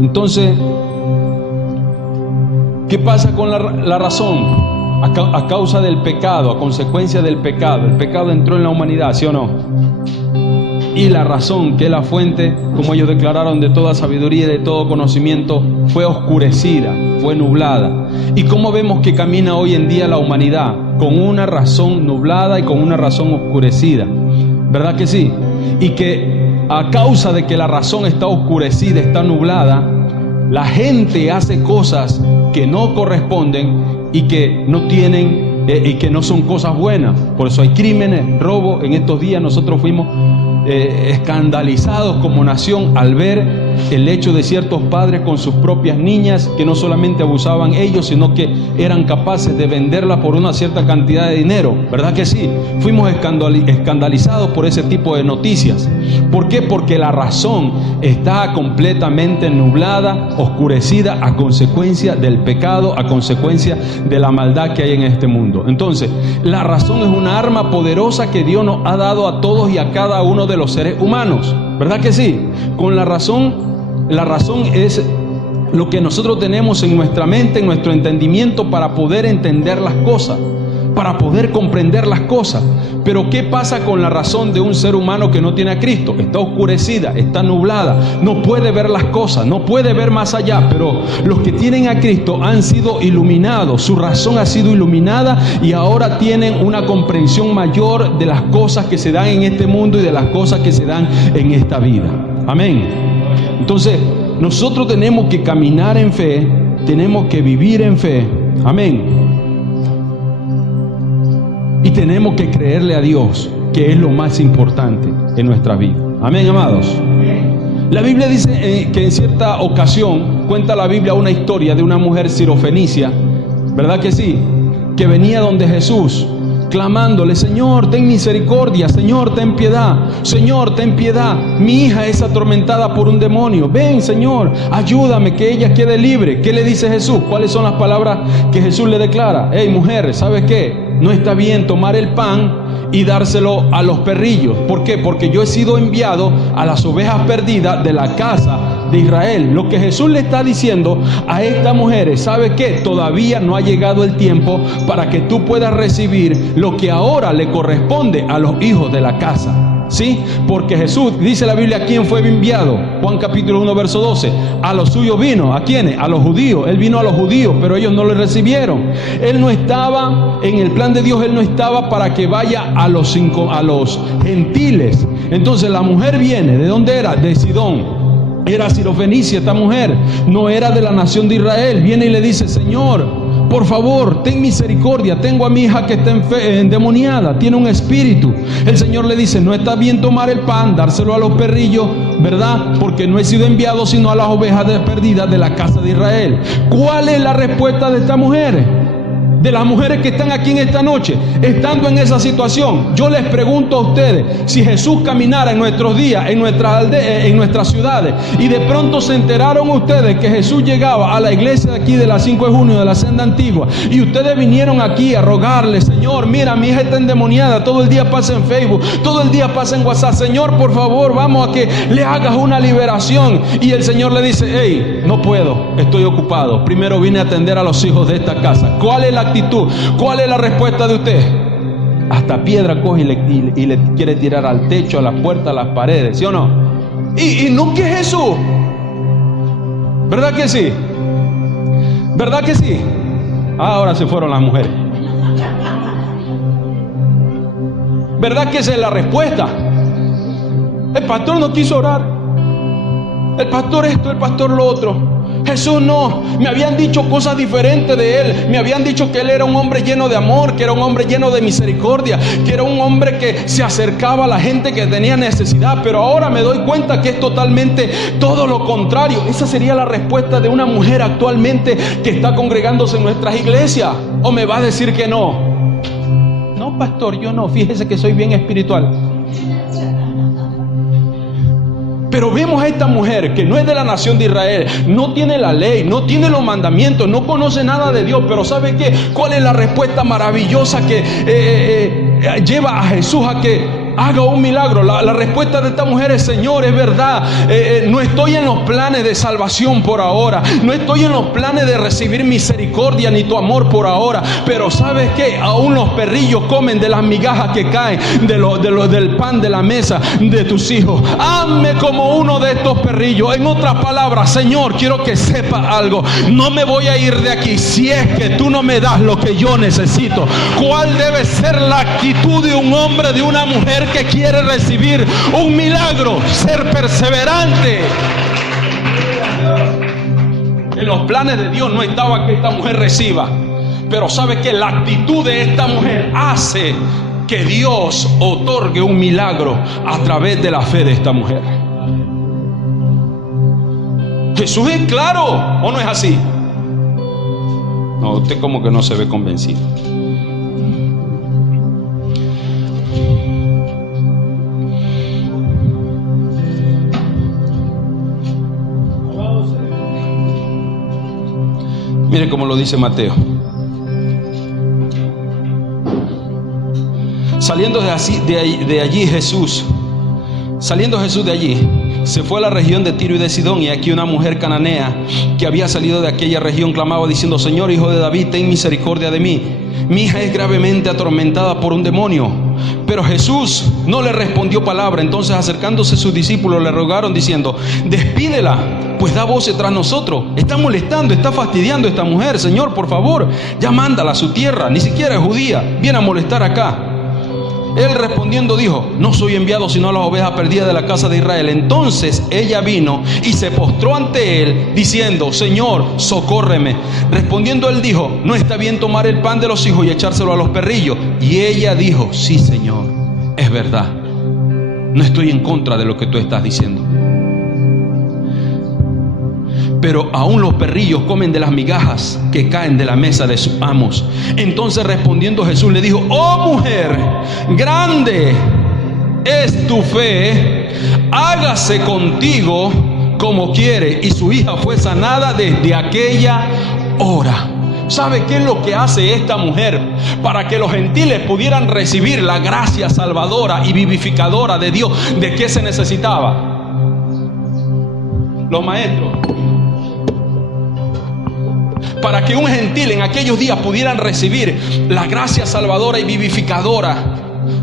Entonces, ¿qué pasa con la razón? A causa del pecado, a consecuencia del pecado. El pecado entró en la humanidad, ¿sí o no? Y la razón, que es la fuente, como ellos declararon, de toda sabiduría y de todo conocimiento, fue oscurecida, fue nublada. ¿Y cómo vemos que camina hoy en día la humanidad? Con una razón nublada y con una razón oscurecida. ¿Verdad que sí? Y que a causa de que la razón está oscurecida, está nublada, la gente hace cosas que no corresponden y que no tienen y que no son cosas buenas. Por eso hay crímenes, robo. En estos días nosotros fuimos escandalizados como nación al ver el hecho de ciertos padres con sus propias niñas, que no solamente abusaban ellos, sino que eran capaces de venderlas por una cierta cantidad de dinero. ¿Verdad que sí? Fuimos escandalizados por ese tipo de noticias. ¿Por qué? Porque la razón está completamente nublada, oscurecida a consecuencia del pecado, a consecuencia de la maldad que hay en este mundo. Entonces, la razón es una arma poderosa que Dios nos ha dado a todos y a cada uno de los seres humanos. ¿Verdad que sí? Con la razón es lo que nosotros tenemos en nuestra mente, en nuestro entendimiento, para poder entender las cosas, para poder comprender las cosas. Pero ¿qué pasa con la razón de un ser humano que no tiene a Cristo? Está oscurecida, está nublada, no puede ver las cosas, no puede ver más allá. Pero los que tienen a Cristo han sido iluminados, su razón ha sido iluminada y ahora tienen una comprensión mayor de las cosas que se dan en este mundo y de las cosas que se dan en esta vida. Amén. Entonces, nosotros tenemos que caminar en fe, tenemos que vivir en fe. Amén. Y tenemos que creerle a Dios, que es lo más importante en nuestra vida. Amén, amados. La Biblia dice que en cierta ocasión cuenta la Biblia una historia de una mujer sirofenicia, ¿verdad que sí? Que venía donde Jesús, clamándole: Señor, ten misericordia, Señor, ten piedad, Señor, ten piedad. Mi hija es atormentada por un demonio. Ven, Señor, ayúdame, que ella quede libre. ¿Qué le dice Jesús? ¿Cuáles son las palabras que Jesús le declara? Hey, mujer, ¿sabes qué? No está bien tomar el pan y dárselo a los perrillos. ¿Por qué? Porque yo he sido enviado a las ovejas perdidas de la casa de Israel. Lo que Jesús le está diciendo a estas mujeres: ¿sabe qué? Todavía no ha llegado el tiempo para que tú puedas recibir lo que ahora le corresponde a los hijos de la casa. ¿Sí? Porque Jesús, dice la Biblia, ¿a quién fue enviado? Juan capítulo 1 verso 12. A los suyos vino. ¿A quiénes? A los judíos. Él vino a los judíos, pero ellos no le recibieron. Él no estaba en el plan de Dios. Él no estaba para que vaya a los gentiles. Entonces la mujer viene. ¿De dónde era? De Sidón. Era sirofenicia esta mujer, no era de la nación de Israel. Viene y le dice: Señor, por favor, ten misericordia, tengo a mi hija que está endemoniada, tiene un espíritu. El Señor le dice: no está bien tomar el pan, dárselo a los perrillos, ¿verdad? Porque no he sido enviado sino a las ovejas perdidas de la casa de Israel. ¿Cuál es la respuesta de esta mujer? De las mujeres que están aquí en esta noche, estando en esa situación. Yo les pregunto a ustedes: si Jesús caminara en nuestros días, en nuestras aldeas, en nuestras ciudades, y de pronto se enteraron ustedes que Jesús llegaba a la iglesia de aquí de la 5 de junio de la senda antigua, y ustedes vinieron aquí a rogarle: Señor, mira, mi hija está endemoniada, todo el día pasa en Facebook, todo el día pasa en WhatsApp, Señor, por favor, vamos a que le hagas una liberación. Y el Señor le dice: hey, no puedo, estoy ocupado, primero vine a atender a los hijos de esta casa. ¿Cuál es la actitud? ¿Cuál es la respuesta de usted? Hasta piedra coge y le quiere tirar al techo, a las puertas, a las paredes, ¿sí o no? Y no que Jesús. ¿Verdad que sí? ¿Verdad que sí? Ahora se fueron las mujeres. ¿Verdad que esa es la respuesta? El pastor no quiso orar. El pastor esto, el pastor lo otro. Jesús no, me habían dicho cosas diferentes de él. Me habían dicho que él era un hombre lleno de amor, que era un hombre lleno de misericordia, que era un hombre que se acercaba a la gente que tenía necesidad. Pero ahora me doy cuenta que es totalmente todo lo contrario. Esa sería la respuesta de una mujer actualmente que está congregándose en nuestras iglesias. ¿O me va a decir que no? No, pastor, yo no, fíjese que soy bien espiritual. Pero vemos a esta mujer que no es de la nación de Israel, no tiene la ley, no tiene los mandamientos, no conoce nada de Dios. Pero ¿sabe qué? ¿Cuál es la respuesta maravillosa que lleva a Jesús a que haga un milagro. La respuesta de esta mujer es: Señor, es verdad, no estoy en los planes de salvación por ahora, no estoy en los planes de recibir misericordia ni tu amor por ahora, pero ¿sabes qué? Aún los perrillos comen de las migajas que caen del pan de la mesa de tus hijos. Hazme como uno de estos perrillos. En otras palabras, Señor, quiero que sepa algo: no me voy a ir de aquí si es que tú no me das lo que yo necesito. ¿Cuál debe ser la actitud de un hombre, de una mujer que quiere recibir un milagro? Ser perseverante. En los planes de Dios no estaba que esta mujer reciba, pero sabe que la actitud de esta mujer hace que Dios otorgue un milagro a través de la fe de esta mujer. Jesús es claro, ¿o no es así? No, usted como que no se ve convencido. Mire cómo lo dice Mateo. Saliendo de allí Jesús, se fue a la región de Tiro y de Sidón, y aquí una mujer cananea que había salido de aquella región clamaba diciendo: Señor, hijo de David, ten misericordia de mí. Mi hija es gravemente atormentada por un demonio. Pero Jesús no le respondió palabra. Entonces, acercándose sus discípulos, le rogaron diciendo: despídela, pues da voces tras nosotros. Está molestando, está fastidiando a esta mujer. Señor, por favor, ya mándala a su tierra. Ni siquiera es judía, viene a molestar acá. Él respondiendo dijo: no soy enviado sino a las ovejas perdidas de la casa de Israel. Entonces ella vino y se postró ante él diciendo: Señor, socórreme. Respondiendo él dijo: no está bien tomar el pan de los hijos y echárselo a los perrillos. Y ella dijo: sí, Señor, es verdad, no estoy en contra de lo que tú estás diciendo, pero aún los perrillos comen de las migajas que caen de la mesa de sus amos. Entonces respondiendo Jesús le dijo: oh mujer, grande es tu fe, hágase contigo como quiere. Y su hija fue sanada desde aquella hora. ¿Sabe qué es lo que hace esta mujer? Para que los gentiles pudieran recibir la gracia salvadora y vivificadora de Dios. ¿De qué se necesitaba? Los maestros. Para que un gentil en aquellos días pudieran recibir la gracia salvadora y vivificadora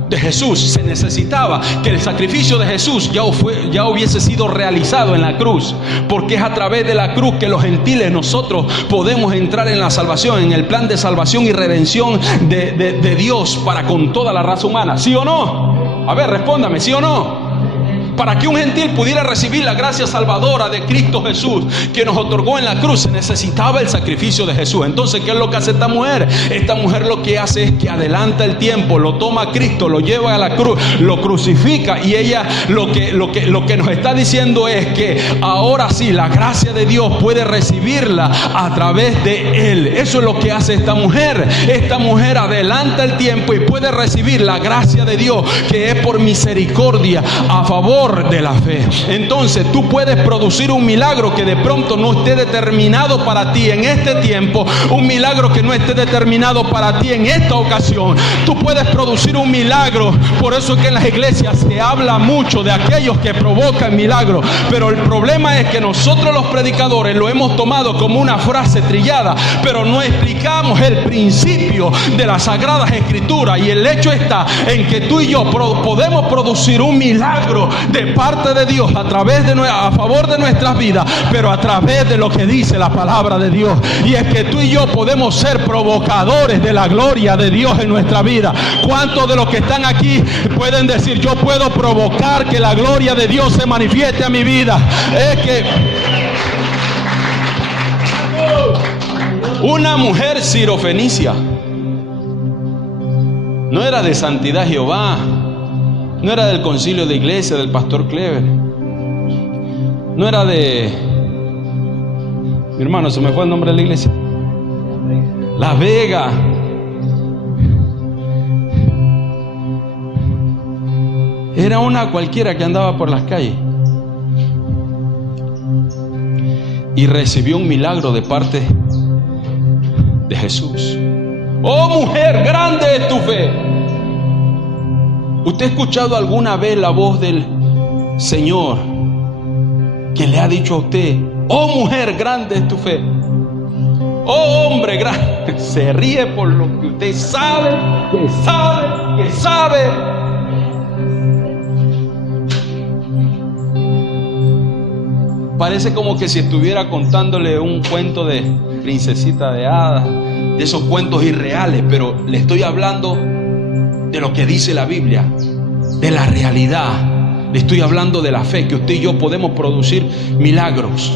de Jesús, se necesitaba que el sacrificio de Jesús ya hubiese sido realizado en la cruz, porque es a través de la cruz que los gentiles nosotros podemos entrar en la salvación, en el plan de salvación y redención de Dios para con toda la raza humana. ¿Sí o no? A ver, respóndame, ¿sí o no? Para que un gentil pudiera recibir la gracia salvadora de Cristo Jesús que nos otorgó en la cruz, se necesitaba el sacrificio de Jesús. Entonces, ¿qué es lo que hace esta mujer? Esta mujer lo que hace es que adelanta el tiempo, lo toma a Cristo, lo lleva a la cruz, lo crucifica, y ella lo que nos está diciendo es que ahora sí la gracia de Dios puede recibirla a través de Él. Eso es lo que hace esta mujer. Esta mujer adelanta el tiempo y puede recibir la gracia de Dios, que es por misericordia a favor de la fe. Entonces tú puedes producir un milagro que de pronto no esté determinado para ti en este tiempo, un milagro que no esté determinado para ti en esta ocasión. Tú puedes producir un milagro. Por eso es que en las iglesias se habla mucho de aquellos que provocan milagros, pero el problema es que nosotros los predicadores lo hemos tomado como una frase trillada, pero no explicamos el principio de las Sagradas Escrituras. Y el hecho está en que tú y yo podemos producir un milagro de parte de Dios a favor de nuestras vidas, pero a través de lo que dice la palabra de Dios. Y es que tú y yo podemos ser provocadores de la gloria de Dios en nuestra vida. ¿Cuántos de los que están aquí pueden decir: yo puedo provocar que la gloria de Dios se manifieste a mi vida? Es que una mujer sirofenicia, no era de Santidad Jehová, no era del concilio de iglesia del pastor Clever, no era de... Mi hermano, se me fue el nombre de la iglesia. La Vega. Era una cualquiera que andaba por las calles y recibió un milagro de parte de Jesús. Oh mujer, grande es tu fe. ¿Usted ha escuchado alguna vez la voz del Señor que le ha dicho a usted: oh mujer, grande es tu fe? Oh hombre, grande. Se ríe por lo que usted sabe, que sabe, que sabe. Parece como que si estuviera contándole un cuento de princesita de hadas, de esos cuentos irreales, pero le estoy hablando de lo que dice la Biblia, de la realidad. Le estoy hablando de la fe, que usted y yo podemos producir milagros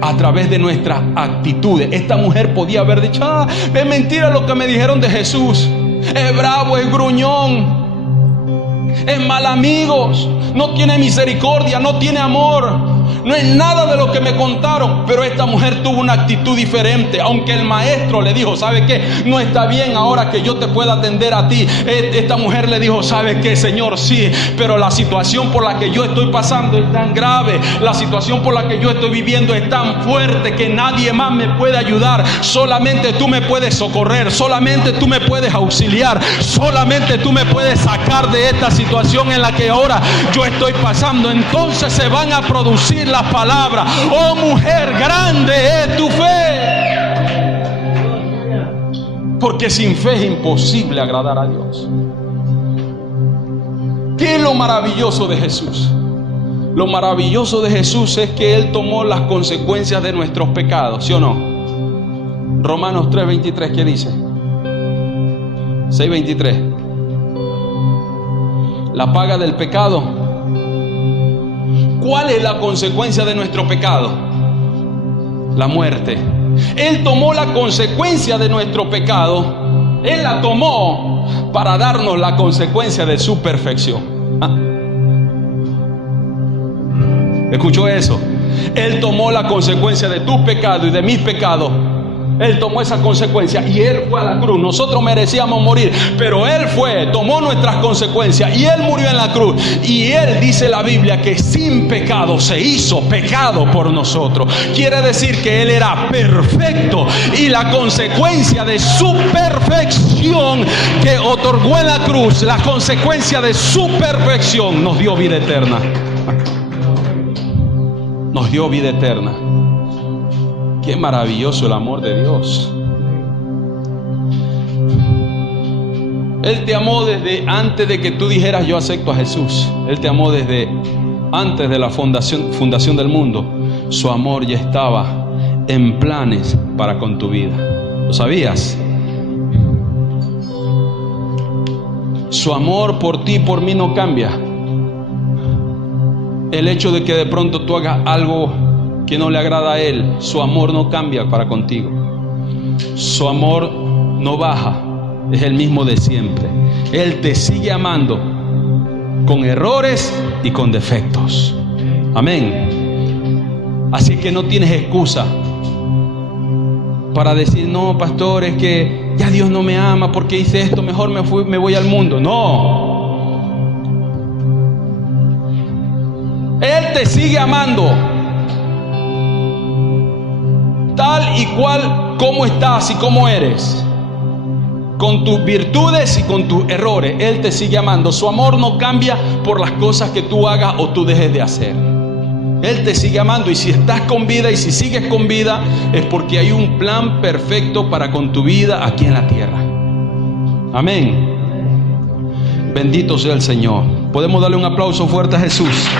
a través de nuestras actitudes. Esta mujer podía haber dicho: ah, es mentira lo que me dijeron de Jesús. Es bravo, es gruñón, es mal amigos, no tiene misericordia, no tiene amor. No es nada de lo que me contaron. Pero esta mujer tuvo una actitud diferente. Aunque el maestro le dijo: ¿sabe qué? No está bien ahora que yo te pueda atender a ti. Esta mujer le dijo: ¿sabe qué, Señor? Sí, pero la situación por la que yo estoy pasando es tan grave. La situación por la que yo estoy viviendo es tan fuerte que nadie más me puede ayudar. Solamente tú me puedes socorrer. Solamente tú me puedes auxiliar. Solamente tú me puedes sacar de esta situación en la que ahora yo estoy pasando. Entonces se van a producir las palabras: oh mujer, grande es tu fe. Porque sin fe es imposible agradar a Dios. ¿Qué es lo maravilloso de Jesús? Lo maravilloso de Jesús es que Él tomó las consecuencias de nuestros pecados, ¿sí o no? Romanos 3:23, ¿qué dice? 6:23. La paga del pecado. ¿Cuál es la consecuencia de nuestro pecado? La muerte. Él tomó la consecuencia de nuestro pecado. Él la tomó para darnos la consecuencia de su perfección. ¿Escuchó eso? Él tomó la consecuencia de tus pecados y de mis pecados. Él tomó esa consecuencia y Él fue a la cruz. Nosotros merecíamos morir, pero Él fue, tomó nuestras consecuencias y Él murió en la cruz. Y Él, dice la Biblia, que sin pecado se hizo pecado por nosotros. Quiere decir que Él era perfecto, y la consecuencia de su perfección que otorgó en la cruz, la consecuencia de su perfección, nos dio vida eterna. Nos dio vida eterna. Qué maravilloso el amor de Dios. Él te amó desde antes de que tú dijeras: yo acepto a Jesús. Él te amó desde antes de la fundación del mundo. Su amor ya estaba en planes para con tu vida. ¿Lo sabías? Su amor por ti y por mí no cambia. El hecho de que de pronto tú hagas algo que no le agrada a Él, su amor no cambia para contigo. Su amor no baja, es el mismo de siempre. Él te sigue amando con errores y con defectos. Amén. Así que no tienes excusa para decir: no, pastor, es que ya Dios no me ama porque hice esto, mejor me voy al mundo. No. Él te sigue amando tal y cual como estás y como eres, con tus virtudes y con tus errores. Él te sigue amando. Su amor no cambia por las cosas que tú hagas o tú dejes de hacer. Él te sigue amando, y si estás con vida y si sigues con vida, es porque hay un plan perfecto para con tu vida aquí en la tierra. Amén. Bendito sea el Señor. Podemos darle un aplauso fuerte a Jesús.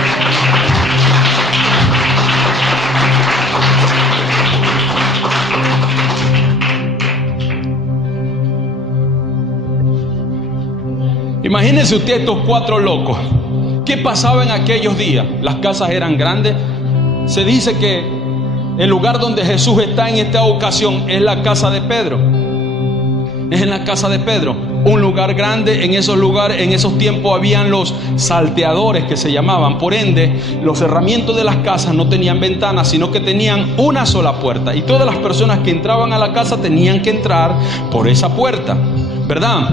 Imagínense usted estos cuatro locos. ¿Qué pasaba en aquellos días? Las casas eran grandes. Se dice que el lugar donde Jesús está en esta ocasión es la casa de Pedro. Es en la casa de Pedro, un lugar grande. En esos lugares, en esos tiempos, habían los salteadores, que se llamaban. Por ende, los cerramientos de las casas no tenían ventanas, sino que tenían una sola puerta, y todas las personas que entraban a la casa tenían que entrar por esa puerta, ¿verdad?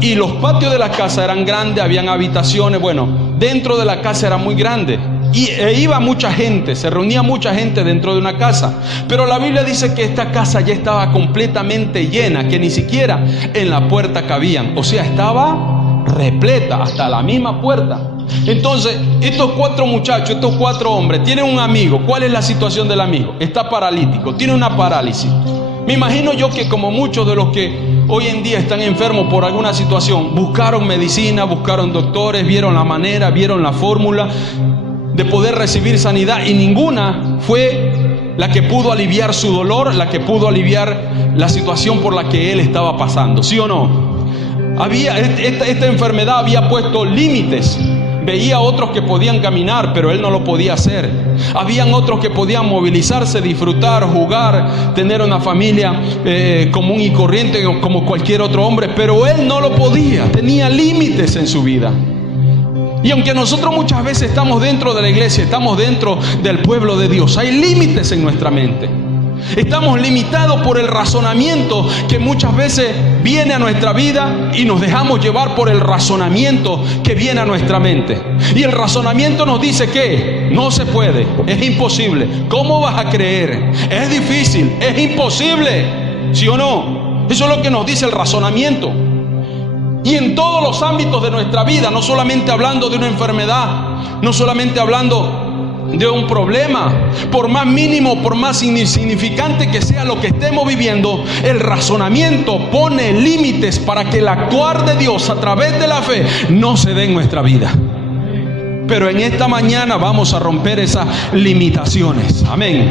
Y los patios de la casa eran grandes, habían habitaciones. Bueno, dentro de la casa era muy grande, y iba mucha gente, se reunía mucha gente dentro de una casa. Pero la Biblia dice que esta casa ya estaba completamente llena, que ni siquiera en la puerta cabían. O sea, estaba repleta hasta la misma puerta. Entonces, estos 4 muchachos, estos 4 hombres, tienen un amigo. ¿Cuál es la situación del amigo? Está paralítico, tiene una parálisis. Me imagino yo que como muchos de los que hoy en día están enfermos por alguna situación, buscaron medicina, buscaron doctores, vieron la manera, vieron la fórmula de poder recibir sanidad, y ninguna fue la que pudo aliviar su dolor, la que pudo aliviar la situación por la que él estaba pasando, ¿sí o no? Esta enfermedad había puesto límites. Veía a otros que podían caminar, pero él no lo podía hacer. Habían otros que podían movilizarse, disfrutar, jugar, tener una familia común y corriente como cualquier otro hombre, pero él no lo podía, tenía límites en su vida. Y aunque nosotros muchas veces estamos dentro de la iglesia, estamos dentro del pueblo de Dios, hay límites en nuestra mente. Estamos limitados por el razonamiento que muchas veces viene a nuestra vida, y nos dejamos llevar por el razonamiento que viene a nuestra mente. Y el razonamiento nos dice que no se puede, es imposible. ¿Cómo vas a creer? Es difícil, es imposible. ¿Sí o no? Eso es lo que nos dice el razonamiento. Y en todos los ámbitos de nuestra vida, no solamente hablando de una enfermedad, no solamente hablando de un problema, por más mínimo, por más insignificante que sea lo que estemos viviendo, el razonamiento pone límites para que el actuar de Dios a través de la fe no se dé en nuestra vida. Pero en esta mañana vamos a romper esas limitaciones. Amén.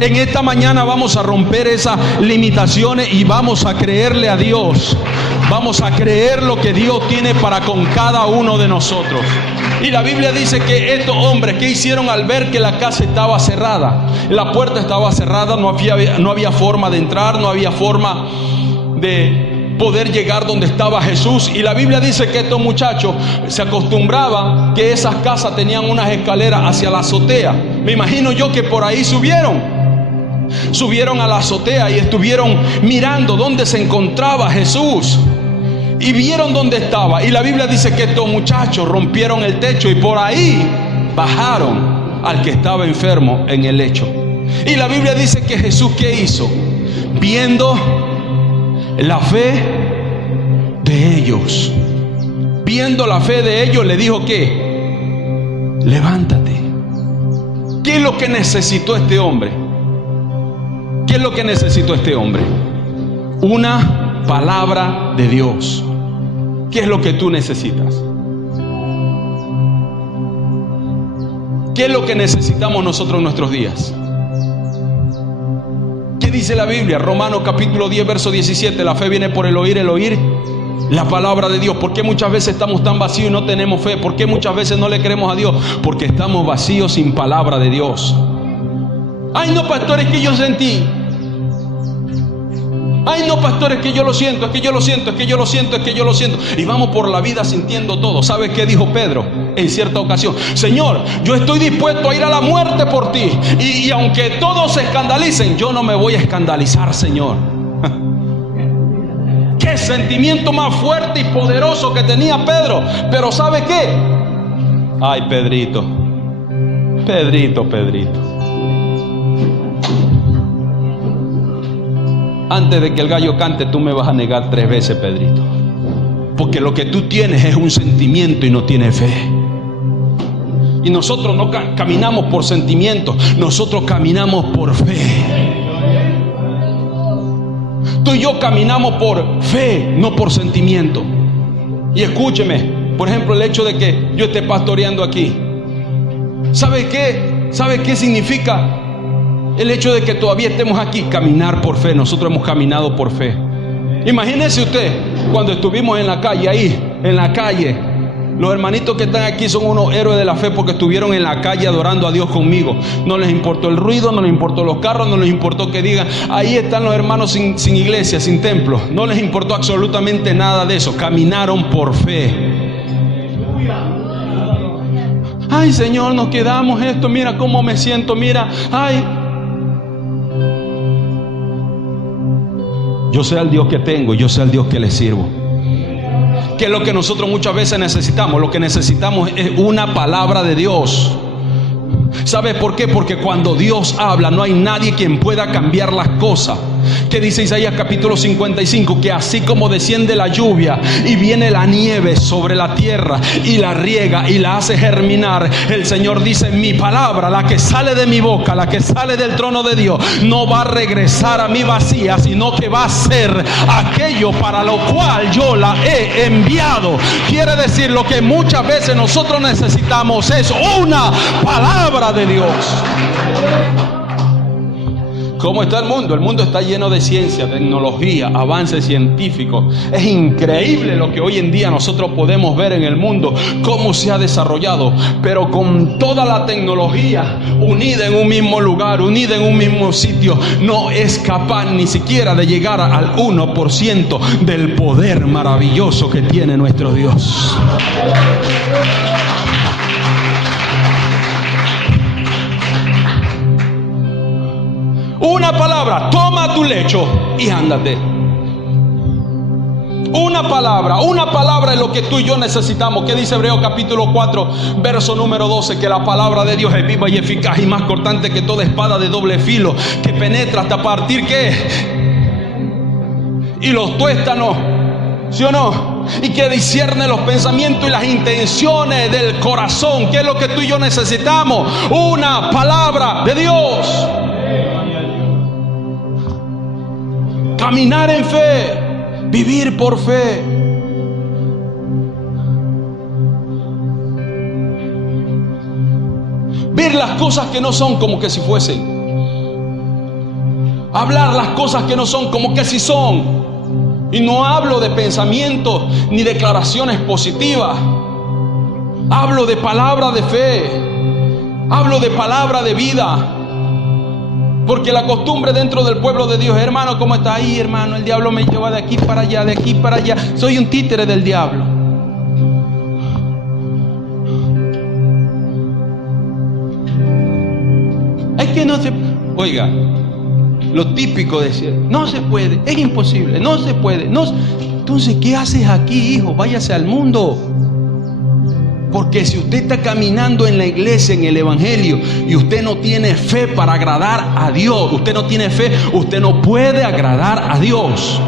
En esta mañana vamos a romper esas limitaciones y vamos a creerle a Dios. Vamos a creer lo que Dios tiene para con cada uno de nosotros. Y la Biblia dice que estos hombres, ¿qué hicieron al ver que la casa estaba cerrada? La puerta estaba cerrada, no había forma de entrar, no había forma de poder llegar donde estaba Jesús. Y la Biblia dice que estos muchachos se acostumbraban que esas casas tenían unas escaleras hacia la azotea. Me imagino yo que por ahí subieron a la azotea y estuvieron mirando dónde se encontraba Jesús. Y vieron dónde estaba. Y la Biblia dice que estos muchachos rompieron el techo y por ahí bajaron al que estaba enfermo en el lecho. Y la Biblia dice que Jesús, ¿qué hizo? Viendo la fe de ellos, viendo la fe de ellos, le dijo que levántate. ¿Qué es lo que necesitó este hombre? ¿Qué es lo que necesitó este hombre? Una palabra de Dios. ¿Qué es lo que tú necesitas? ¿Qué es lo que necesitamos nosotros en nuestros días? ¿Qué dice la Biblia? Romanos capítulo 10, verso 17. La fe viene por el oír la palabra de Dios. ¿Por qué muchas veces estamos tan vacíos y no tenemos fe? ¿Por qué muchas veces no le creemos a Dios? Porque estamos vacíos sin palabra de Dios. Ay, no, pastor, es que yo sentí. Ay, no, pastor, es que yo lo siento, es que yo lo siento, es que yo lo siento, es que yo lo siento. Y vamos por la vida sintiendo todo. ¿Sabes qué dijo Pedro en cierta ocasión? Señor, yo estoy dispuesto a ir a la muerte por ti. Y aunque todos se escandalicen, yo no me voy a escandalizar, Señor. Qué sentimiento más fuerte y poderoso que tenía Pedro. Pero ¿sabe qué? Ay, Pedrito. Antes de que el gallo cante, tú me vas a negar 3 veces, Pedrito. Porque lo que tú tienes es un sentimiento y no tienes fe. Y nosotros no caminamos por sentimientos, nosotros caminamos por fe. Tú y yo caminamos por fe, no por sentimiento. Y escúcheme, por ejemplo, el hecho de que yo esté pastoreando aquí. ¿Sabe qué? ¿Sabe qué significa el hecho de que todavía estemos aquí? Caminar por fe. Nosotros hemos caminado por fe. Imagínese usted cuando estuvimos en la calle, ahí en la calle. Los hermanitos que están aquí son unos héroes de la fe porque estuvieron en la calle adorando a Dios conmigo. No les importó el ruido, no les importó los carros, no les importó que digan ahí están los hermanos sin iglesia, sin templo. No les importó absolutamente nada de eso. Caminaron por fe. Ay, Señor, nos quedamos esto, mira cómo me siento, mira, ay. Yo sé al Dios que tengo, yo sé al Dios que le sirvo. ¿Qué es lo que nosotros muchas veces necesitamos? Lo que necesitamos es una palabra de Dios. ¿Sabes por qué? Porque cuando Dios habla no hay nadie quien pueda cambiar las cosas. ¿Qué dice Isaías capítulo 55? Que así como desciende la lluvia y viene la nieve sobre la tierra y la riega y la hace germinar, el Señor dice: mi palabra, la que sale de mi boca, la que sale del trono de Dios, no va a regresar a mí vacía, sino que va a ser aquello para lo cual yo la he enviado. Quiere decir, lo que muchas veces nosotros necesitamos es una palabra de Dios. ¿Cómo está el mundo? El mundo está lleno de ciencia, tecnología, avances científicos. Es increíble lo que hoy en día nosotros podemos ver en el mundo, cómo se ha desarrollado. Pero con toda la tecnología unida en un mismo lugar, unida en un mismo sitio, no es capaz ni siquiera de llegar al 1% del poder maravilloso que tiene nuestro Dios. Una palabra: toma tu lecho y ándate. Una palabra es lo que tú y yo necesitamos. ¿Qué dice Hebreos capítulo 4, verso número 12? Que la palabra de Dios es viva y eficaz y más cortante que toda espada de doble filo, que penetra hasta partir ¿qué? Y los tuétanos, ¿sí o no? Y que discierne los pensamientos y las intenciones del corazón. ¿Qué es lo que tú y yo necesitamos? Una palabra de Dios. Caminar en fe, vivir por fe. Ver las cosas que no son como que si fuesen. Hablar las cosas que no son como que si son. Y no hablo de pensamientos ni declaraciones positivas. Hablo de palabra de fe. Hablo de palabra de vida. Porque la costumbre dentro del pueblo de Dios: hermano, ¿cómo está ahí, hermano? El diablo me lleva de aquí para allá, de aquí para allá. Soy un títere del diablo. Es que no se... Oiga, lo típico de decir: no se puede, es imposible, no se puede. No... Entonces, ¿qué haces aquí, hijo? Váyase al mundo. Porque si usted está caminando en la iglesia, en el evangelio, y usted no tiene fe para agradar a Dios, usted no tiene fe, usted no puede agradar a Dios.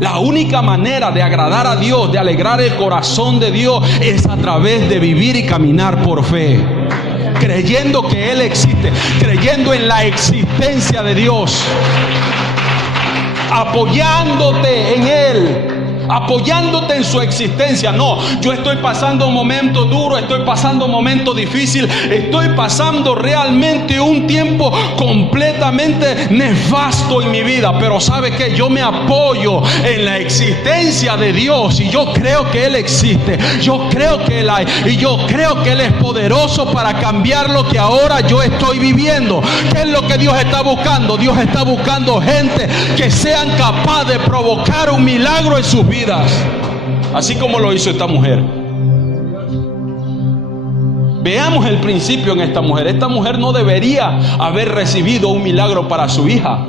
La única manera de agradar a Dios, de alegrar el corazón de Dios, es a través de vivir y caminar por fe, creyendo que Él existe, creyendo en la existencia de Dios, apoyándote en Él, apoyándote en su existencia. No, yo estoy pasando un momento duro, estoy pasando un momento difícil, estoy pasando realmente un tiempo completamente nefasto en mi vida, pero ¿sabe qué? Yo me apoyo en la existencia de Dios y yo creo que Él existe, yo creo que Él hay, y yo creo que Él es poderoso para cambiar lo que ahora yo estoy viviendo. ¿Qué es lo que Dios está buscando? Dios está buscando gente que sean capaces de provocar un milagro en sus vidas, así como lo hizo esta mujer. Veamos el principio en esta mujer. Esta mujer no debería haber recibido un milagro para su hija,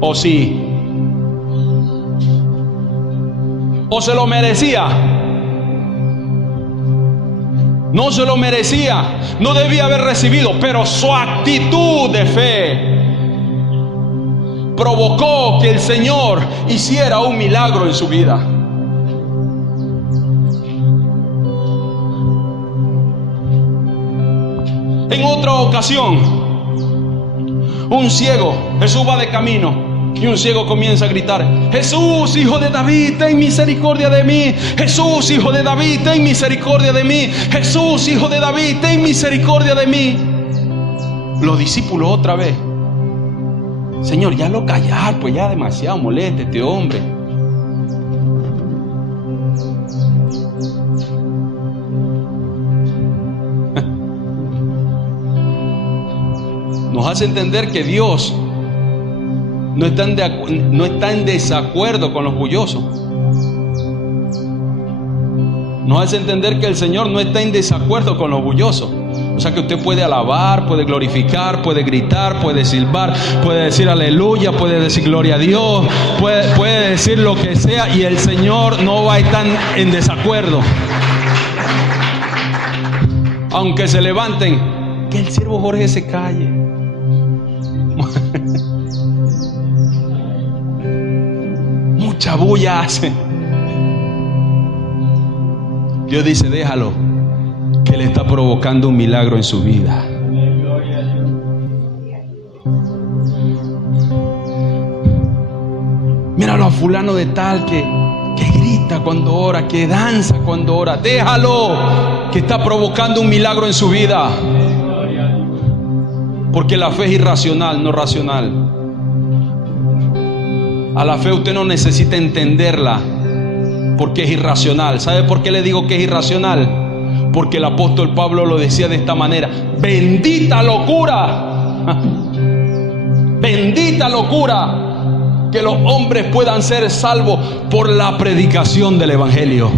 ¿o sí? ¿O se lo merecía? No se lo merecía, no debía haber recibido, pero su actitud de fe provocó que el Señor hiciera un milagro en su vida. En otra ocasión, un ciego, Jesús va de camino y un ciego comienza a gritar: Jesús, hijo de David, ten misericordia de mí. Jesús, hijo de David, ten misericordia de mí. Jesús, hijo de David, ten misericordia de mí. Los discípulos otra vez: Señor, ya lo callar, pues ya demasiado molesta este hombre. Nos hace entender que Dios no está en desacuerdo con los bullosos. Nos hace entender que el Señor no está en desacuerdo con los bullosos. O sea que usted puede alabar, puede glorificar, puede gritar, puede silbar, puede decir aleluya, puede decir gloria a Dios, puede decir lo que sea, y el Señor no va a estar en desacuerdo. Aunque se levanten, que el siervo Jorge se calle. mucha bulla hace. Dios dice, déjalo, que le está provocando un milagro en su vida. Míralo a fulano de tal que grita cuando ora, que danza cuando ora. Déjalo, que está provocando un milagro en su vida. Porque la fe es irracional, no racional. A la fe usted no necesita entenderla, porque es irracional. ¿Sabe por qué le digo que es irracional? Porque el apóstol Pablo lo decía de esta manera: bendita locura, bendita locura, que los hombres puedan ser salvos por la predicación del evangelio.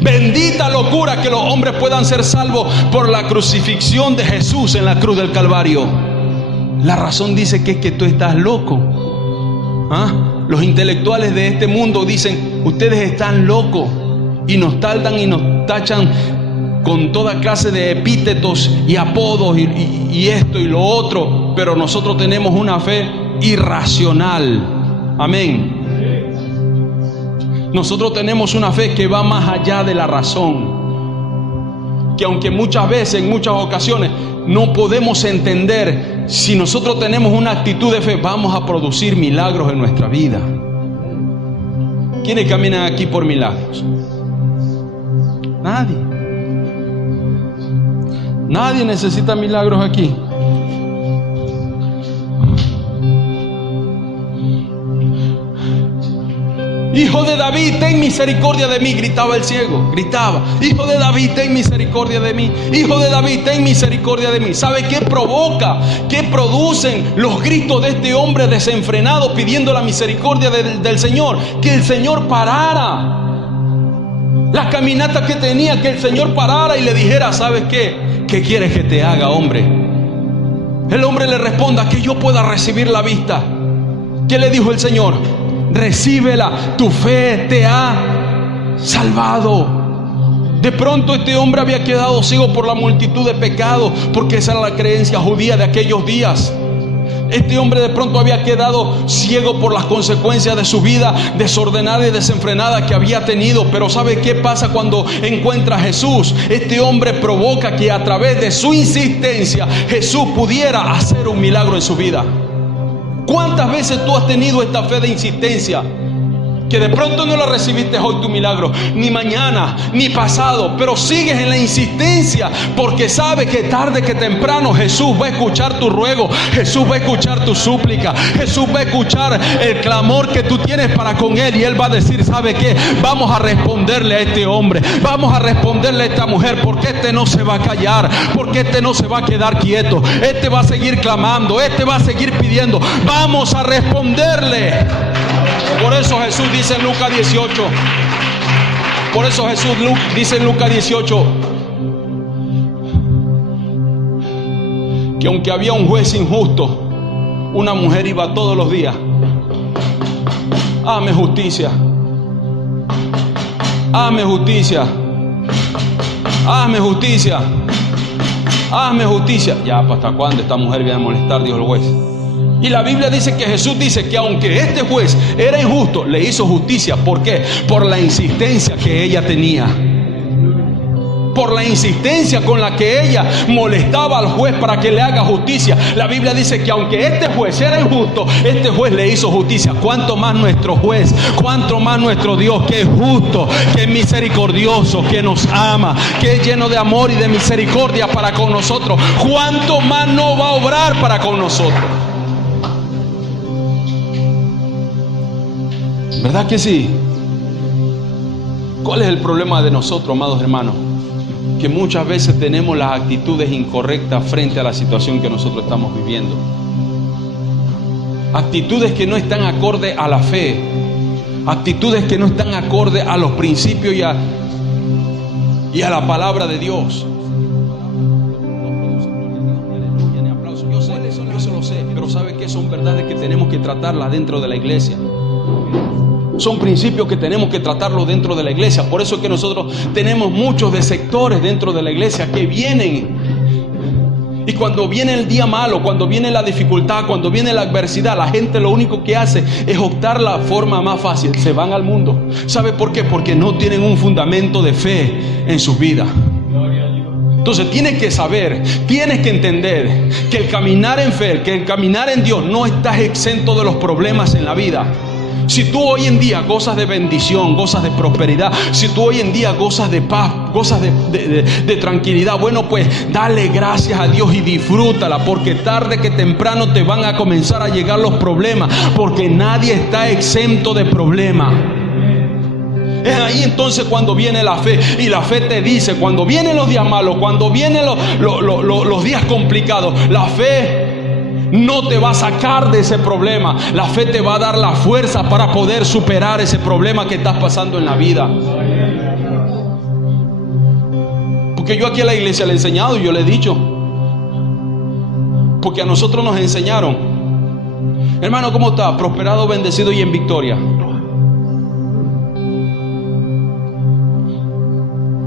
Bendita locura que los hombres puedan ser salvos por la crucifixión de Jesús en la cruz del Calvario. La razón dice que es que tú estás loco. Los intelectuales de este mundo dicen: ustedes están locos, y nos taldan y nos tachan con toda clase de epítetos y apodos y esto y lo otro. Pero nosotros tenemos una fe irracional. Amén. Nosotros tenemos una fe que va más allá de la razón, que aunque muchas veces, en muchas ocasiones, no podemos entender, si nosotros tenemos una actitud de fe, vamos a producir milagros en nuestra vida. ¿Quiénes caminan aquí por milagros? Nadie. Nadie necesita milagros aquí. Hijo de David, ten misericordia de mí, gritaba el ciego, gritaba: Hijo de David, ten misericordia de mí, Hijo de David, ten misericordia de mí. ¿Sabe qué provoca? ¿Qué producen los gritos de este hombre desenfrenado pidiendo la misericordia del Señor? Que el Señor parara la caminata que tenía, que el Señor parara y le dijera: ¿sabes qué? ¿Qué quieres que te haga, hombre? El hombre le responda: que yo pueda recibir la vista. ¿Qué le dijo el Señor? Recíbela, tu fe te ha salvado. De pronto este hombre había quedado ciego por la multitud de pecados, porque esa era la creencia judía de aquellos días. Este hombre de pronto había quedado ciego por las consecuencias de su vida desordenada y desenfrenada que había tenido. Pero ¿sabe qué pasa cuando encuentra a Jesús? Este hombre provoca que a través de su insistencia Jesús pudiera hacer un milagro en su vida. ¿Cuántas veces tú has tenido esta fe de insistencia? Que de pronto no la recibiste hoy tu milagro, ni mañana, ni pasado, pero sigues en la insistencia porque sabes que tarde que temprano Jesús va a escuchar tu ruego, Jesús va a escuchar tu súplica, Jesús va a escuchar el clamor que tú tienes para con Él, y Él va a decir: ¿sabe qué? Vamos a responderle a este hombre, vamos a responderle a esta mujer, porque este no se va a callar, porque este no se va a quedar quieto, este va a seguir clamando, este va a seguir pidiendo, vamos a responderle. Por eso Jesús dice en Lucas 18, por eso Jesús dice en Lucas 18, que aunque había un juez injusto, una mujer iba todos los días: hazme justicia, hazme justicia, hazme justicia, hazme justicia. Ya, ¿hasta cuándo esta mujer viene a molestar?, dijo el juez. Y la Biblia dice que Jesús dice que aunque este juez era injusto, le hizo justicia. ¿Por qué? Por la insistencia que ella tenía, por la insistencia con la que ella molestaba al juez para que le haga justicia. La Biblia dice que aunque este juez era injusto, este juez le hizo justicia. ¿Cuánto más nuestro juez? ¿Cuánto más nuestro Dios, que es justo, que es misericordioso, que nos ama, que es lleno de amor y de misericordia para con nosotros? ¿Cuánto más no va a obrar para con nosotros? ¿Verdad que sí? ¿Cuál es el problema de nosotros, amados hermanos? Que muchas veces tenemos las actitudes incorrectas frente a la situación que nosotros estamos viviendo. Actitudes que no están acorde a la fe, actitudes que no están acorde a los principios y a la palabra de Dios. Yo lo sé, pero ¿sabe qué? Son verdades que tenemos que tratarlas dentro de la iglesia. Son principios que tenemos que tratarlos dentro de la iglesia. Por eso es que nosotros tenemos muchos de sectores dentro de la iglesia que vienen Y cuando viene el día malo, cuando viene la dificultad, cuando viene la adversidad, la gente lo único que hace es optar la forma más fácil. Se van al mundo. ¿Sabe por qué? Porque no tienen un fundamento de fe en sus vidas. Entonces tienes que saber, tienes que entender que el caminar en fe, que el caminar en Dios, no estás exento de los problemas en la vida. Si tú hoy en día gozas de bendición, gozas de prosperidad, si tú hoy en día gozas de paz, gozas de tranquilidad, bueno, pues dale gracias a Dios y disfrútala, porque tarde que temprano te van a comenzar a llegar los problemas, porque nadie está exento de problemas. Es ahí entonces cuando viene la fe, y la fe te dice, cuando vienen los días malos, cuando vienen los días complicados, la fe no te va a sacar de ese problema. La fe te va a dar la fuerza para poder superar ese problema que estás pasando en la vida. Porque yo aquí a la iglesia le he enseñado y yo le he dicho, porque a nosotros nos enseñaron, hermano, ¿cómo está? Prosperado, bendecido y en victoria.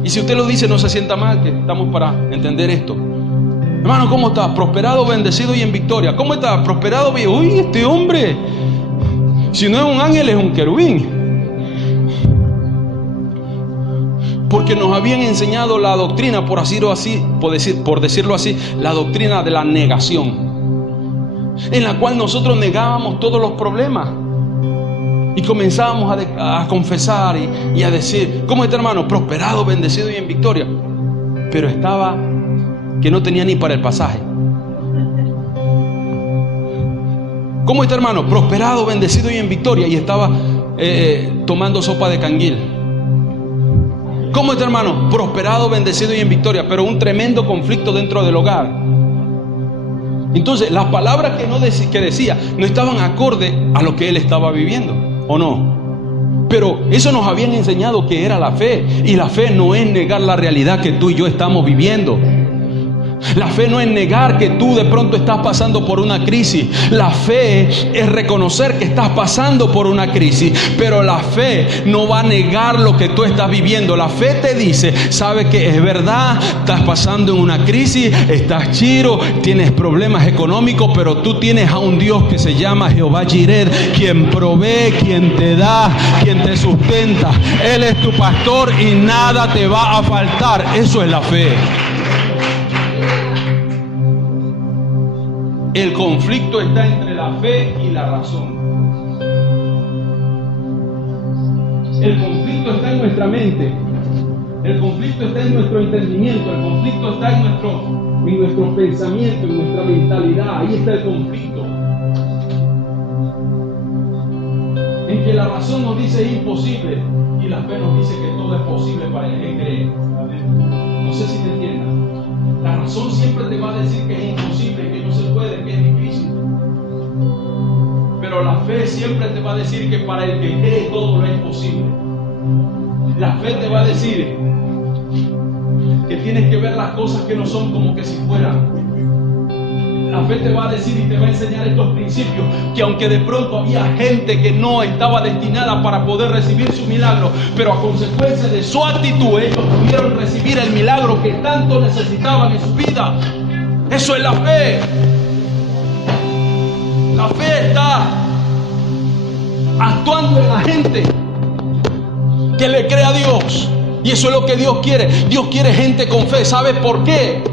Y si usted lo dice, no se sienta mal, que estamos para entender esto. Hermano, ¿cómo está? Prosperado, bendecido y en victoria. ¿Cómo está? Prosperado, uy, este hombre, si no es un ángel, es un querubín. Porque nos habían enseñado la doctrina, por decirlo así, la doctrina de la negación, en la cual nosotros negábamos todos los problemas y comenzábamos a confesar y a decir, ¿cómo está, hermano? Prosperado, bendecido y en victoria. Pero estaba que no tenía ni para el pasaje. ¿Cómo está, hermano? Prosperado, bendecido y en victoria, y estaba tomando sopa de canguil. ¿Cómo está, hermano? Prosperado, bendecido y en victoria, pero un tremendo conflicto dentro del hogar. Entonces las palabras que decía no estaban acorde a lo que él estaba viviendo, ¿o no? Pero eso nos habían enseñado que era la fe, y la fe no es negar la realidad que tú y yo estamos viviendo. La fe no es negar que tú de pronto estás pasando por una crisis. La fe es reconocer que estás pasando por una crisis, pero la fe no va a negar lo que tú estás viviendo. La fe te dice, sabe que es verdad, estás pasando en una crisis, estás chiro, tienes problemas económicos, pero tú tienes a un Dios que se llama Jehová Jireh, quien provee, quien te da, quien te sustenta. Él es tu pastor y nada te va a faltar. Eso es la fe. El conflicto está entre la fe y la razón. El conflicto está en nuestra mente. El conflicto está en nuestro entendimiento. El conflicto está en nuestro pensamiento, en nuestra mentalidad. Ahí está el conflicto. En que la razón nos dice es imposible y la fe nos dice que todo es posible para el que cree. No sé si te entiendas. La razón siempre te va a decir que es imposible, que no se puede, que es difícil. Pero la fe siempre te va a decir que para el que cree todo lo es posible. La fe te va a decir que tienes que ver las cosas que no son como que si fueran. La fe te va a decir y te va a enseñar estos principios, que aunque de pronto había gente que no estaba destinada para poder recibir su milagro, pero a consecuencia de su actitud ellos pudieron recibir el milagro que tanto necesitaban en su vida. Eso es la fe. La fe está actuando en la gente que le cree a Dios, y eso es lo que Dios quiere. Dios quiere gente con fe. ¿Sabes por qué?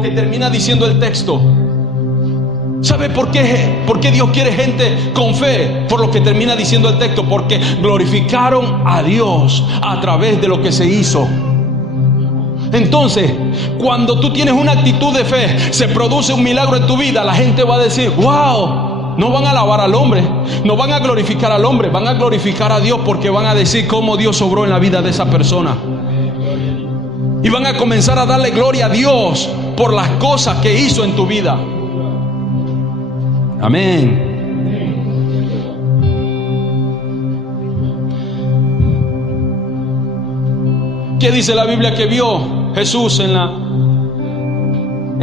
Que termina diciendo el texto. ¿Sabe por qué? Porque Dios quiere gente con fe. Por lo que termina diciendo el texto, porque glorificaron a Dios a través de lo que se hizo. Entonces, cuando tú tienes una actitud de fe, se produce un milagro en tu vida. La gente va a decir, wow. No van a alabar al hombre, no van a glorificar al hombre, van a glorificar a Dios, porque van a decir cómo Dios obró en la vida de esa persona. Y van a comenzar a darle gloria a Dios por las cosas que hizo en tu vida. Amén. ¿Qué dice la Biblia que vio Jesús en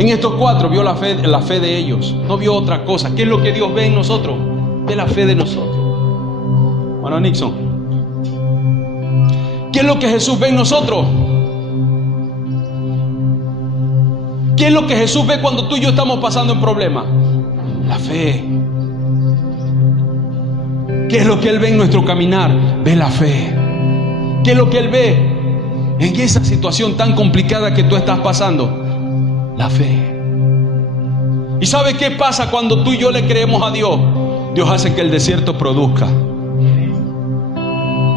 estos cuatro? Vio la fe de ellos. No vio otra cosa. ¿Qué es lo que Dios ve en nosotros? Ve la fe de nosotros. Bueno, Nixon, ¿qué es lo que Jesús ve en nosotros? ¿Qué es lo que Jesús ve cuando tú y yo estamos pasando en problemas? La fe. ¿Qué es lo que Él ve en nuestro caminar? Ve la fe. ¿Qué es lo que Él ve en esa situación tan complicada que tú estás pasando? La fe. ¿Y sabe qué pasa cuando tú y yo le creemos a Dios? Dios hace que el desierto produzca.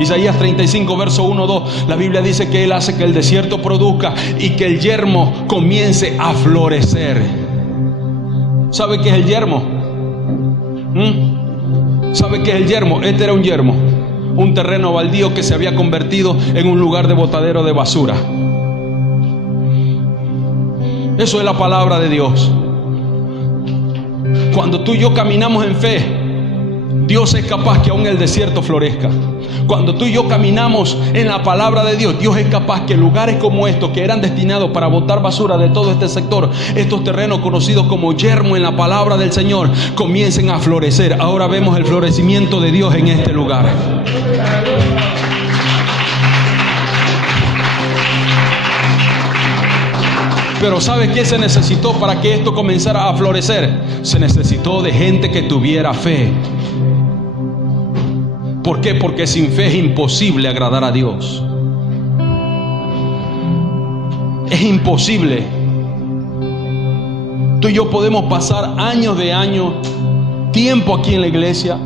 Isaías 35, verso 1, 2, la Biblia dice que Él hace que el desierto produzca y que el yermo comience a florecer. ¿Sabe qué es el yermo? ¿Sabe qué es el yermo? Este era un yermo, un terreno baldío que se había convertido en un lugar de botadero de basura. Eso es la palabra de Dios. Cuando tú y yo caminamos en fe, Dios es capaz que aún el desierto florezca. Cuando tú y yo caminamos en la palabra de Dios, Dios es capaz que lugares como estos, que eran destinados para botar basura de todo este sector, estos terrenos conocidos como yermo en la palabra del Señor, comiencen a florecer. Ahora vemos el florecimiento de Dios en este lugar. Pero ¿sabe qué se necesitó para que esto comenzara a florecer? Se necesitó de gente que tuviera fe. ¿Por qué? Porque sin fe es imposible agradar a Dios. Es imposible. Tú y yo podemos pasar años de años, tiempo aquí en la iglesia,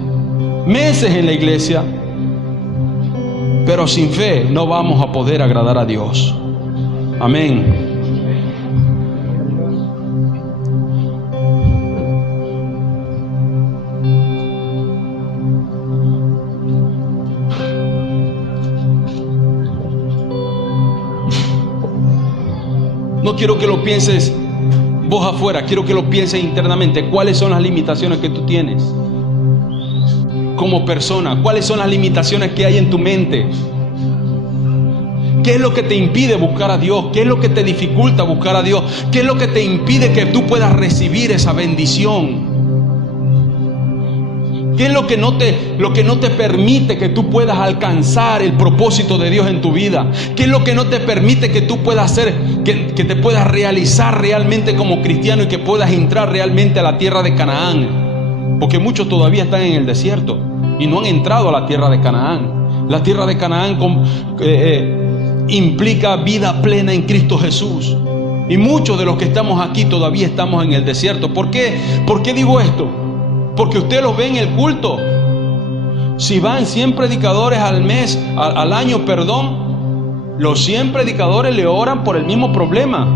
meses en la iglesia, pero sin fe no vamos a poder agradar a Dios. Amén. No quiero que lo pienses vos afuera, quiero que lo pienses internamente. ¿Cuáles son las limitaciones que tú tienes como persona? ¿Cuáles son las limitaciones que hay en tu mente? ¿Qué es lo que te impide buscar a Dios? ¿Qué es lo que te dificulta buscar a Dios? ¿Qué es lo que te impide que tú puedas recibir esa bendición? ¿Qué es lo que no te permite que tú puedas alcanzar el propósito de Dios en tu vida? ¿Qué es lo que no te permite que tú puedas hacer, que te puedas realizar realmente como cristiano y que puedas entrar realmente a la tierra de Canaán? Porque muchos todavía están en el desierto y no han entrado a la tierra de Canaán. La tierra de Canaán implica vida plena en Cristo Jesús. Y muchos de los que estamos aquí todavía estamos en el desierto. ¿Por qué? ¿Por qué digo esto? Porque usted los ve en el culto. Si van 100 predicadores al año, los 100 predicadores le oran por el mismo problema,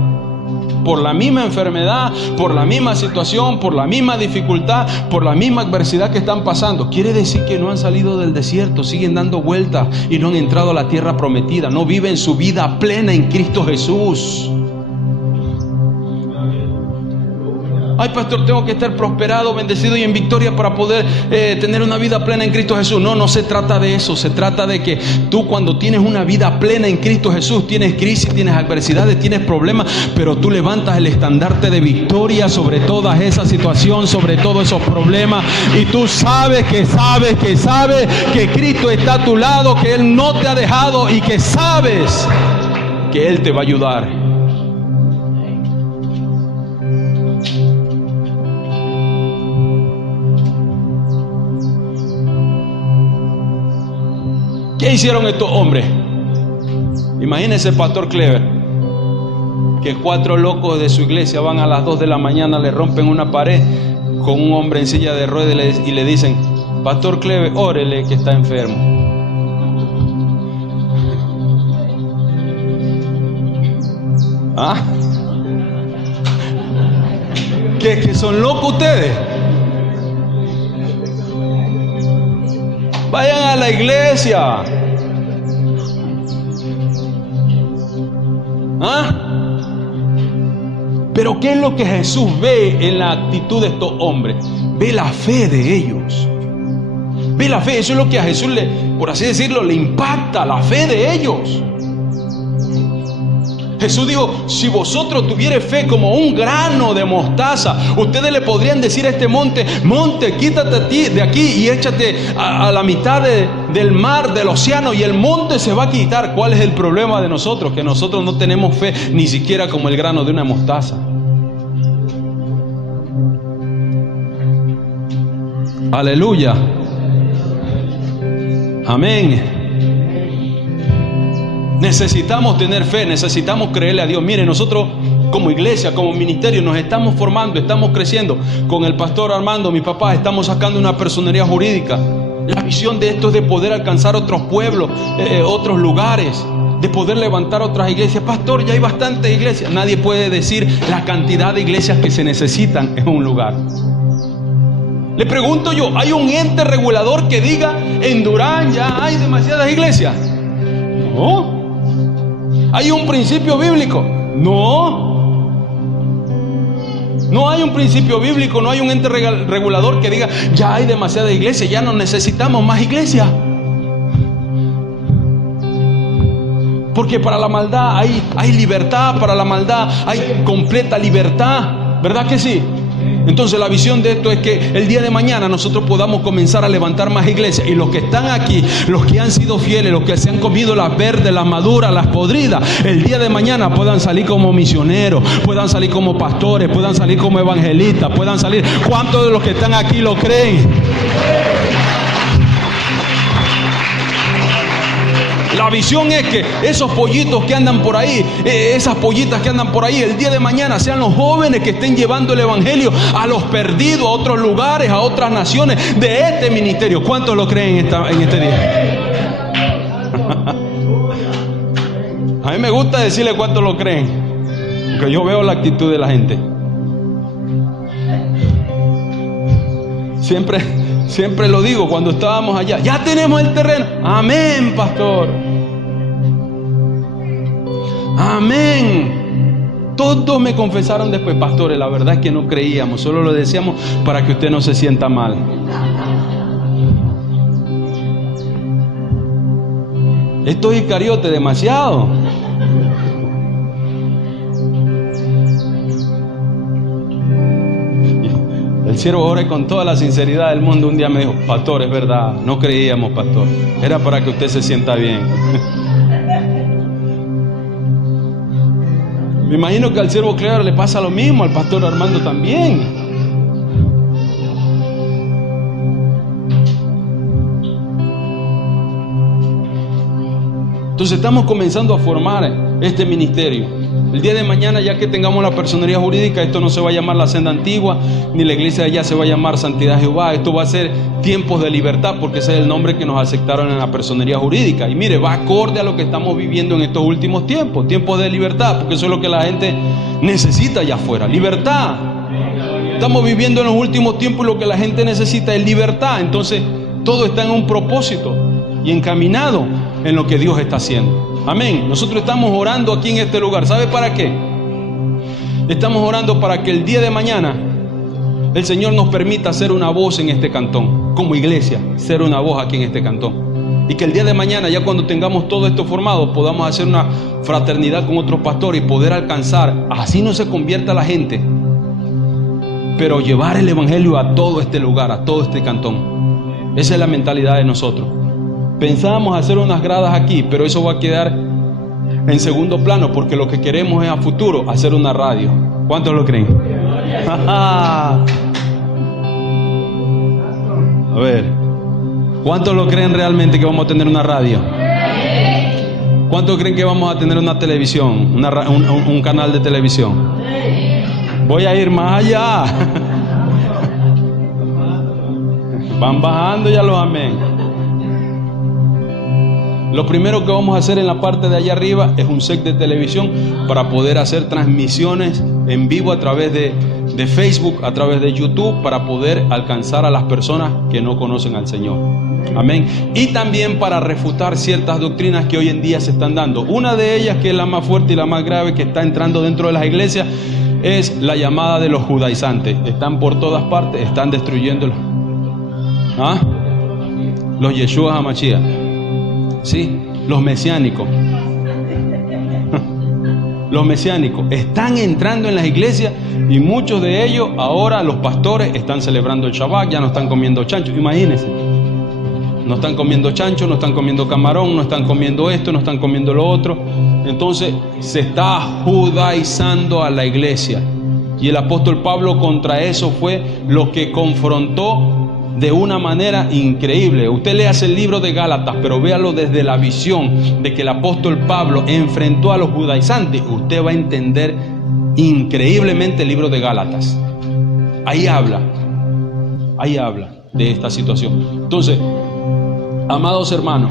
por la misma enfermedad, por la misma situación, por la misma dificultad, por la misma adversidad que están pasando. Quiere decir que no han salido del desierto, siguen dando vueltas y no han entrado a la tierra prometida, no viven su vida plena en Cristo Jesús. Ay, pastor, tengo que estar prosperado, bendecido y en victoria para poder tener una vida plena en Cristo Jesús. No se trata de eso. Se trata de que tú, cuando tienes una vida plena en Cristo Jesús, tienes crisis, tienes adversidades, tienes problemas, pero tú levantas el estandarte de victoria sobre toda esa situación, sobre todos esos problemas, y tú sabes que Cristo está a tu lado, que Él no te ha dejado y que sabes que Él te va a ayudar. ¿Qué hicieron estos hombres? Imagínense el pastor Clever, que 4 locos de su iglesia van a las 2 de la mañana, le rompen una pared con un hombre en silla de ruedas y le dicen: pastor Clever, órele que está enfermo. ¿Ah? ¿Que son locos ustedes? Vayan a la iglesia. ¿Ah? Pero ¿qué es lo que Jesús ve en la actitud de estos hombres? Ve la fe de ellos. Ve la fe. Eso es lo que a Jesús, por así decirlo, le impacta, la fe de ellos. Jesús dijo: si vosotros tuvierais fe como un grano de mostaza, ustedes le podrían decir a este monte: monte, quítate de aquí y échate a la mitad del mar, del océano, y el monte se va a quitar. ¿Cuál es el problema de nosotros? Que nosotros no tenemos fe ni siquiera como el grano de una mostaza. Aleluya. Amén. Necesitamos tener fe, necesitamos creerle a Dios. Mire, nosotros como iglesia, como ministerio, nos estamos formando, estamos creciendo. Con el pastor Armando, mi papá, estamos sacando una personería jurídica. La visión de esto es de poder alcanzar otros pueblos, otros lugares, de poder levantar otras iglesias. Pastor, ya hay bastantes iglesias. Nadie puede decir la cantidad de iglesias que se necesitan en un lugar. Le pregunto yo, ¿hay un ente regulador que diga en Durán ya hay demasiadas iglesias? No. ¿Hay un principio bíblico? No. No hay un principio bíblico, no hay un ente regulador que diga ya hay demasiadas iglesias, ya no necesitamos más iglesias. Porque para la maldad hay libertad, para la maldad hay completa libertad, ¿verdad que sí? Entonces la visión de esto es que el día de mañana nosotros podamos comenzar a levantar más iglesias, y los que están aquí, los que han sido fieles, los que se han comido las verdes, las maduras, las podridas, el día de mañana puedan salir como misioneros, puedan salir como pastores, puedan salir como evangelistas, puedan salir. ¿Cuántos de los que están aquí lo creen? La visión es que esos pollitos que andan por ahí, esas pollitas que andan por ahí, el día de mañana sean los jóvenes que estén llevando el evangelio a los perdidos, a otros lugares, a otras naciones de este ministerio. ¿Cuántos lo creen en este día? A mí me gusta decirle cuántos lo creen, porque yo veo la actitud de la gente. Siempre lo digo cuando estábamos allá. Ya tenemos el terreno. Amén, pastor. Amén. Todos me confesaron después, pastores, la verdad es que no creíamos, solo lo decíamos para que usted no se sienta mal. Esto es Iscariote demasiado. El siervo ora con toda la sinceridad del mundo. Un día me dijo, pastor, es verdad, no creíamos, pastor, era para que usted se sienta bien. Me imagino que al siervo Clear le pasa lo mismo, al pastor Armando también. Entonces estamos comenzando a formar este ministerio. El día de mañana, ya que tengamos la personería jurídica, esto no se va a llamar la senda antigua, ni la iglesia de allá se va a llamar Santidad Jehová. Esto va a ser tiempos de libertad, porque ese es el nombre que nos aceptaron en la personería jurídica. Y mire, va acorde a lo que estamos viviendo en estos últimos tiempos, tiempos de libertad, porque eso es lo que la gente necesita allá afuera, libertad. Estamos viviendo en los últimos tiempos y lo que la gente necesita es libertad. Entonces todo está en un propósito y encaminado en lo que Dios está haciendo. Amén. Nosotros estamos orando aquí en este lugar. ¿Sabe para qué? Estamos orando para que el día de mañana el Señor nos permita ser una voz en este cantón, como iglesia, ser una voz aquí en este cantón. Y que el día de mañana, ya cuando tengamos todo esto formado, podamos hacer una fraternidad con otros pastores y poder alcanzar, así no se convierta la gente, pero llevar el evangelio a todo este lugar, a todo este cantón. Esa es la mentalidad de nosotros. Pensábamos hacer unas gradas aquí, pero eso va a quedar en segundo plano, porque lo que queremos es a futuro hacer una radio. ¿Cuántos lo creen? A ver, ¿cuántos lo creen realmente que vamos a tener una radio? ¿Cuántos creen que vamos a tener una televisión, un canal de televisión? Voy a ir más allá. Van bajando ya los amén. Lo primero que vamos a hacer en la parte de allá arriba es un set de televisión para poder hacer transmisiones en vivo a través de Facebook, a través de YouTube, para poder alcanzar a las personas que no conocen al Señor. Amén. Y también para refutar ciertas doctrinas que hoy en día se están dando. Una de ellas, que es la más fuerte y la más grave que está entrando dentro de las iglesias, es la llamada de los judaizantes. Están por todas partes, están destruyendo los Yeshua HaMashiach. Sí, los mesiánicos. Los mesiánicos están entrando en las iglesias, y muchos de ellos ahora, los pastores, están celebrando el Shabbat, ya no están comiendo chancho. Imagínense, no están comiendo chancho, no están comiendo camarón, no están comiendo esto, no están comiendo lo otro. Entonces se está judaizando a la iglesia, y el apóstol Pablo contra eso fue lo que confrontó de una manera increíble. Usted léase el libro de Gálatas, pero véalo desde la visión de que el apóstol Pablo enfrentó a los judaizantes. Usted va a entender increíblemente el libro de Gálatas. Ahí habla de esta situación. Entonces, amados hermanos,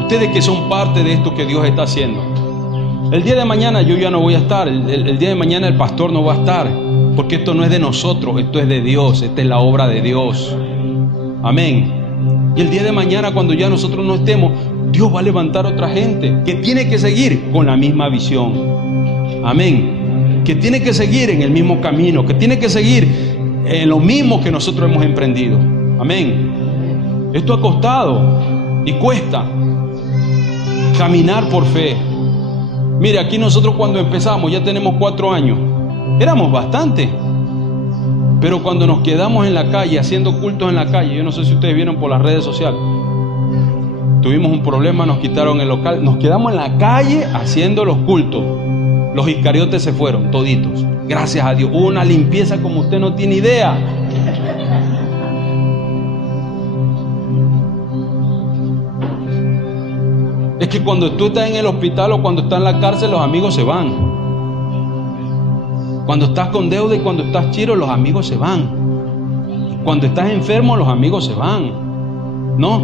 ustedes que son parte de esto que Dios está haciendo, el día de mañana yo ya no voy a estar, el día de mañana el pastor no va a estar, porque esto no es de nosotros, esto es de Dios, esta es la obra de Dios. Amén. Y el día de mañana, cuando ya nosotros no estemos, Dios va a levantar a otra gente que tiene que seguir con la misma visión. Amén. Que tiene que seguir en el mismo camino, que tiene que seguir en lo mismo que nosotros hemos emprendido. Amén. Esto ha costado y cuesta caminar por fe. Mire, aquí nosotros cuando empezamos, ya tenemos 4 años, éramos bastante, pero cuando nos quedamos en la calle, haciendo cultos en la calle, yo no sé si ustedes vieron por las redes sociales, tuvimos un problema, nos quitaron el local, nos quedamos en la calle haciendo los cultos, los iscariotes se fueron, toditos, gracias a Dios, hubo una limpieza como usted no tiene idea. Es que cuando tú estás en el hospital o cuando estás en la cárcel, los amigos se van. Cuando estás con deuda y cuando estás chiro, los amigos se van. Cuando estás enfermo, los amigos se van. ¿No?